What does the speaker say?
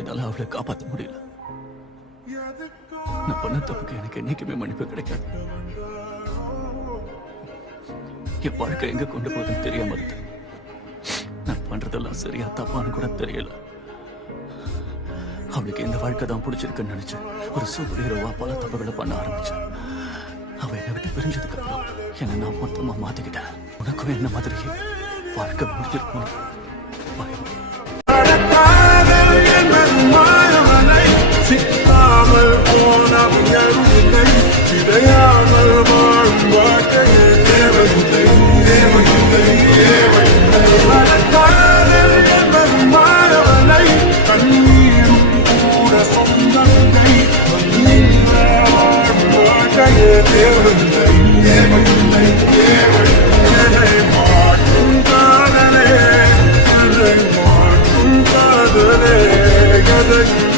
என்னால அவளை காப்பாற்ற முடியல. நான் பண்ண தப்புக்கு எனக்கு என்னைக்குமே மன்னிப்பு கிடைக்காது. என் வாழ்க்கை எங்க கொண்டு போகுதுன்னு தெரியாம இருக்கு. நான் பண்றதெல்லாம் சரியா தப்பான்னு கூட தெரியல. அவளுக்கு இந்த வாழ்க்கை தான் பிடிச்சிருக்குன்னு நினைச்சு ஒரு சூப்பர் ஹீரோவா பல தப்புகளை பண்ண ஆரம்பிச்சேன். அவ என்னை விட்டு பிரிஞ்சதுக்கு அப்புறம் என்னை நான் மொத்தமா மாத்திக்கிட்டேன். உனக்கும் என்ன மாதிரி வாழ்க்கை முடிஞ்சிருக்கும் பயம். Good.